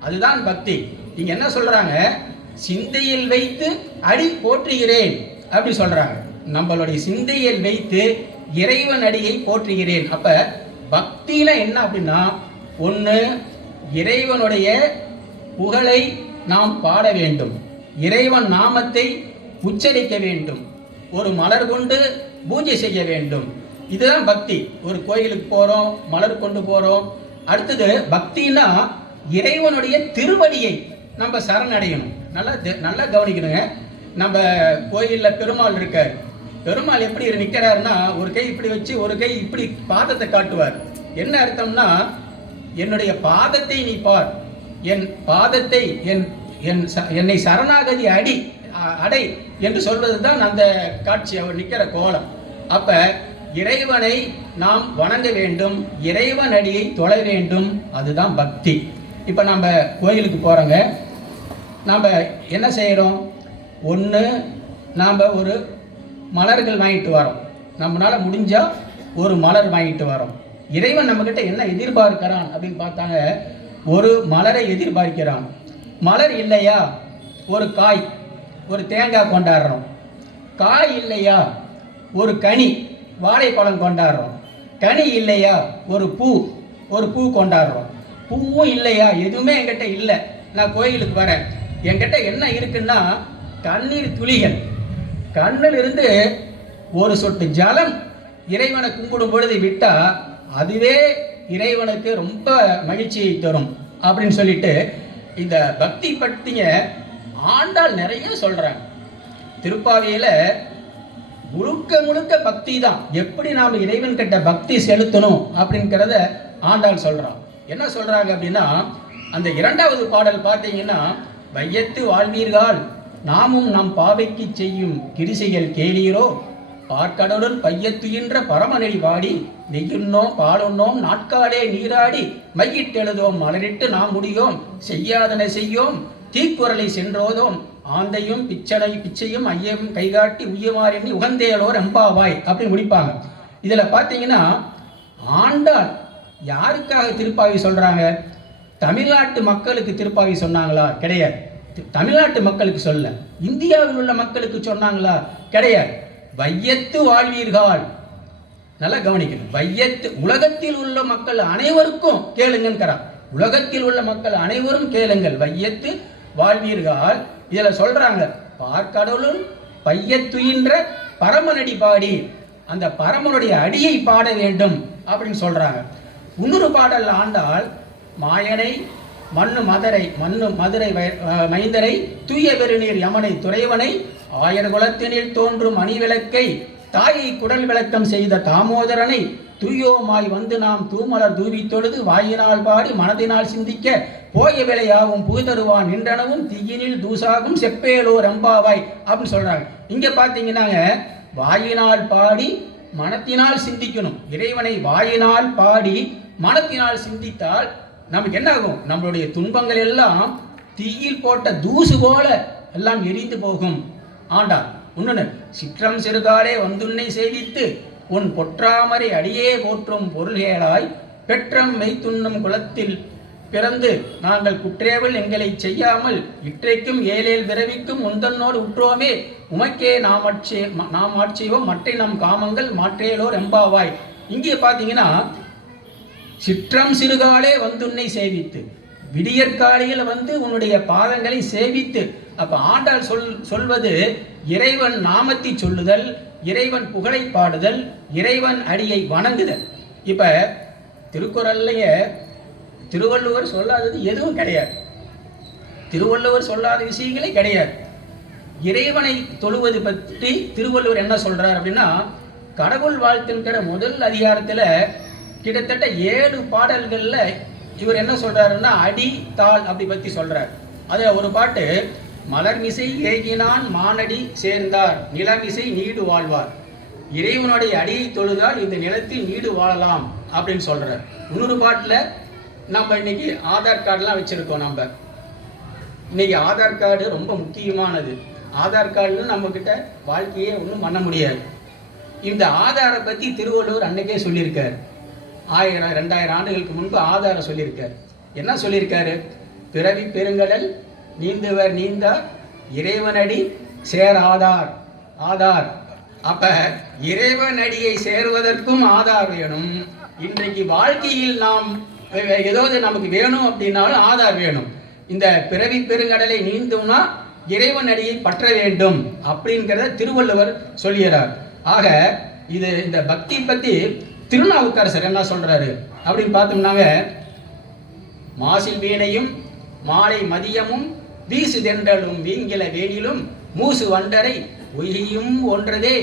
அதுதான் பக்தி. இங்க என்ன சொல்றாங்க, சிந்தையில் வைத்து அடி போற்றுகிறேன் அப்படி சொல்றாங்க. நம்மளுடைய சிந்தையில் வைத்து இறைவன் அடியை போற்றுகிறேன். அப்ப பக்தியில என்ன அப்படின்னா, ஒன்று இறைவனுடைய புகழை நாம் பாட வேண்டும், இறைவன் நாமத்தை உச்சரிக்க வேண்டும், ஒரு மலர் கொண்டு பூஜை செய்ய வேண்டும். இதுதான் பக்தி. ஒரு கோயிலுக்கு போறோம், மலர் கொண்டு போறோம். அடுத்தது பக்தினா இறைவனுடைய திருவடியை நம்ம சரணடையணும். நல்லா கவனிக்கணுங்க. நம்ம கோயிலில் பெருமாள் இருக்கார். பெருமாள் எப்படி நிற்கிறாருன்னா, ஒரு கை இப்படி வச்சு ஒரு கை இப்படி பாதத்தை காட்டுவார். என்ன அர்த்தம்னா, என்னுடைய பாதத்தை நீ பார், என் பாதத்தை என்னை சரணாகதி அடை என்று சொல்வது தான் அந்த காட்சி, அவர் நிற்கிற கோலம். அப்ப இறைவனை நாம் வணங்க வேண்டும், இறைவன் அடியை தொழ வேண்டும். அதுதான் பக்தி. இப்போ நம்ம கோயிலுக்கு போகிறோங்க, நாம் என்ன செய்கிறோம்? ஒன்று நாம் ஒரு மலர்கள் வாங்கிட்டு வரோம், நம்மளால் முடிஞ்சால் ஒரு மலர் வாங்கிட்டு வரோம். இறைவன் நம்மக்கிட்ட என்ன எதிர்பார்க்கிறான் அப்படின்னு பார்த்தாங்க, ஒரு மலரை எதிர்பார்க்கிறான். மலர் இல்லையா, ஒரு காய், ஒரு தேங்காய் கொண்டாடுறோம். காய் இல்லையா, ஒரு கனி, வாழைப்பழம் கொண்டாடுறோம். கனி இல்லையா, ஒரு பூ கொண்டாடுறோம். பூவும் இல்லையா, எதுவுமே என்கிட்ட இல்லை, நான் கோயிலுக்கு வரேன், என்கிட்ட என்ன இருக்குன்னா கண்ணீர் துளிகள். கண்ணில் இருந்து ஒரு சொட்டு ஜலம் இறைவனை கும்பிடும் பொழுது விட்டா அதுவே இறைவனுக்கு ரொம்ப மகிழ்ச்சியை தரும் அப்படின்னு சொல்லிட்டு இந்த பக்தி பற்றிய ஆண்டாள் நிறைய சொல்றாங்க. திருப்பாவையில முழுக்க பக்தி தான். எப்படி நாம் இறைவன் கிட்ட பக்தி செலுத்தணும் அப்படிங்கிறத ஆண்டாள் சொல்றான். என்ன சொல்றாங்க அப்படின்னா, அந்த 2வது பாடல் பார்த்தீங்கன்னா, வையத்து வாழ்வீர்கள் நாமும் நம் பாவைக்கு செய்யும் கிரிசைகள் கேளீரோ, பார்க்கடலுள் பையத்துயின்ற பரமநெறி வாடி நெய்யுண்ணோம் பாலுண்ணோம் நாட்காலே நீராடி மையிட்டெழுதோம் மலரிட்டு நாம் முடியோம் செய்யாதன செய்யோம் தீக்குறளை சென்றோதோம் ஆந்தையும் பிச்சையும் ஐயம் கைகாட்டி உய்யமாறி உகந்தேலோர் எம்பாவாய் அப்படின்னு முடிப்பாங்க. இதுல பார்த்தீங்கன்னா ஆண்டாள் யாருக்காக திருப்பாவை சொல்றாங்க? தமிழ்நாட்டு மக்களுக்கு திருப்பாவை சொன்னாங்களா? கிடையாது. தமிழ்நாட்டு மக்களுக்கு சொல்ல, இந்தியாவில் உள்ள மக்களுக்கு சொன்னாங்களா? கிடையாது. வையத்து வாழ்வீர்கள், நல்லா கவனிக்கணும். வையத்து, உலகத்தில் உள்ள மக்கள் அனைவருக்கும் கேளுங்கிறார். உலகத்தில் உள்ள மக்கள் அனைவரும் கேளுங்கள், வையத்து வாழ்வீர்கள். இதுல சொல்றாங்க, பார்க்கடலுள் பையத்துயின்ற பரமனடி பாடி, அந்த பரமனுடைய அடியை பாட வேண்டும் அப்படின்னு சொல்றாங்க. இன்னொரு பாடல் ஆண்டாள், மாயனை மதுரை மைந்தரை தூய பெருநீர் யமனை துறைவனை ஆயர் குலத்தினில் தோன்றும் அணிவிளக்கை தாயை குடல் விளக்கம் செய்த தாமோதரனை தூயோமாய் வந்து நாம் தூமலர் தூவி தொழுது வாயினால் பாடி மனதினால் சிந்திக்க போய விலையாகும் பூதருவான் நின்றனவும் தீயினில் தூசாகும் செப்பேலோர் எம்பாவாய் அப்படின்னு சொல்றாங்க. இங்க பாத்தீங்கன்னாங்க, வாயினால் பாடி மனத்தினால் சிந்திக்கணும். இறைவனை வாயினால் பாடி மனத்தினால் சிந்தித்தால் நமக்கு என்ன ஆகும்? நம்மளுடைய துன்பங்கள் எல்லாம் தீயில் போட்ட தூசு போல எல்லாம் எரிந்து போகும். ஆண்டாள் உன்னுன்னு சிற்றம் சிறுகாலே வந்துன்னை சேவித்து உன் பொற்றாமரை அடியே போற்றும் பொருள்களாய் பெற்றம் மெய்த்துண்ணும் குலத்தில் பிறந்து நாங்கள் குற்றேவல் எங்களை செய்யாமல் இற்றைக்கும் ஏழேல் விரவிக்கும் உந்தன்னோடு உற்றோமே உமக்கே நாம் ஆட்சியோம் மற்ற நம் காமங்கள் மாற்றேலோர் எம்பாவாய். இங்கே பார்த்தீங்கன்னா, சிற்றம் சிறுகாலே வந்துன்னை சேவித்து, விடியற்காலையில் வந்து உன்னுடைய பாதங்களை சேவித்து. அப்ப ஆண்டாள் சொல்வது இறைவன் நாமத்தை சொல்லுதல், இறைவன் புகழை பாடுதல், இறைவன் அடியை வணங்குதல். இப்ப திருக்குறள்லயே திருவள்ளுவர் சொல்லாதது எதுவும் கிடையாது. திருவள்ளுவர் சொல்லாத விஷயங்களே கிடையாது. இறைவனை தொழுவது பற்றி திருவள்ளுவர் என்ன சொல்றார் அப்படின்னா, கடவுள் வாழ்த்துங்கிற முதல் அதிகாரத்துல கிட்டத்தட்ட 7 பாடல்கள்ல இவர் என்ன சொல்றாருன்னா, அடி தாள் அப்படி பத்தி சொல்றார். அதுல ஒரு பாட்டு, மலர்மிசை ஏகினான் மானடி சேர்ந்தார் நிலமிசை நீடு வாழ்வார், இறைவனுடைய அடியை தொழுதால் இந்த நிலத்தில் நீடு வாழலாம் அப்படின்னு சொல்றார். இன்னொரு பாட்டுல, நம்ம இன்னைக்கு ஆதார் கார்டுலாம் வச்சிருக்கோம். நம்ம இன்னைக்கு ஆதார் கார்டு ரொம்ப முக்கியமானது. ஆதார் கார்டுன்னு நம்ம கிட்ட வாழ்க்கையே ஒன்றும் பண்ண முடியாது. இந்த ஆதாரை பத்தி திருவள்ளுவர் அன்னைக்கே சொல்லியிருக்காரு. 1000-2000 ஆண்டுகளுக்கு முன்பு ஆதாரம் சொல்லியிருக்காரு. என்ன சொல்லியிருக்காரு? பிறவி பெருங்கடல் நீந்துவர் நீந்தார் இறைவனடி சேராதார். ஆதார். அப்ப இறைவனடியை சேருவதற்கும் ஆதார் வேணும். இன்றைக்கு வாழ்க்கையில் நாம் ஏதாவது நமக்கு வேணும் அப்படின்னாலும் ஆதார் வேணும். இந்த பிறவி பெருங்கடலை நீந்தோம்னா இறைவன் அடியை பற்ற வேண்டும் அப்படிங்கிறத திருவள்ளுவர் சொல்கிறார். ஆக இது இந்த பக்தி பத்தி திருநாவுக்கரசர் என்ன சொல்றாரு அப்படின்னு பார்த்தோம்னாங்க, மாசில் வீணையும் மாலை மதியமும் வீசு தென்றலும் வீங்கில வேணிலும் மூசு வண்டரை உயிரியும் ஒன்றதே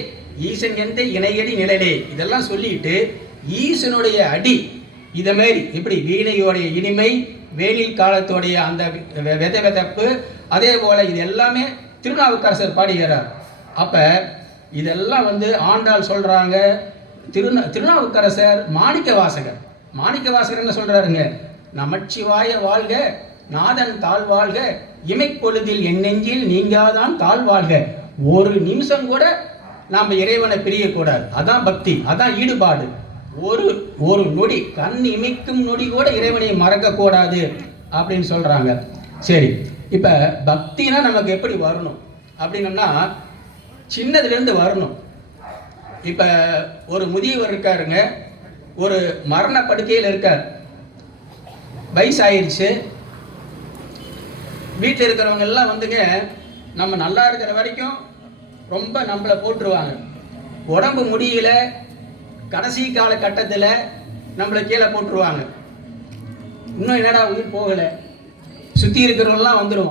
ஈசன் எந்த இணையடி நிழலே. இதெல்லாம் சொல்லிட்டு ஈசனுடைய அடி இதை மாரி இப்படி வீணையோடைய இனிமை, வேனில் காலத்தோடைய அந்த வெதப்பு, அதே போல இது எல்லாமே திருநாவுக்கரசர் பாடுகிறார். அப்ப இதெல்லாம் ஆண்டாள் சொல்றாங்க. திருநாவுக்கரசர் மாணிக்க வாசகர். மாணிக்க வாசகர் என்ன சொல்றாருங்க, நமச்சிவாய வாழ்க நாதன் தாழ் வாழ்க இமைப்பொழுதில் என் நெஞ்சில் நீங்காதான் தாழ் வாழ்க. ஒரு நிமிஷம் கூட நாம் இறைவனை பிரியக்கூடாது. அதான் பக்தி, அதான் ஈடுபாடு. ஒரு நொடி, கண் இமைக்கும் நொடி கூட இறைவனை மறக்க கூடாது அப்படின்னு சொல்றாங்க. சரி, இப்ப பக்தினா நமக்கு எப்படி வரணும் அப்படின்னா சின்னதுல இருந்து வரணும். இப்ப ஒரு முதியவர் இருக்காருங்க, ஒரு மரண படுக்கையில் இருக்கார், வயசாயிருச்சு. வீட்டில் இருக்கிறவங்க எல்லாம் நம்ம நல்லா இருக்கிற வரைக்கும் ரொம்ப நம்மளை போட்டுருவாங்க. உடம்பு முடியல, கடைசி கால கட்டத்தில் நம்மளை கீழே போட்டுருவாங்க. இன்னும் என்னடா உயிர் போகலை, சுற்றி இருக்கிறவங்கலாம் வந்துடுவோம்.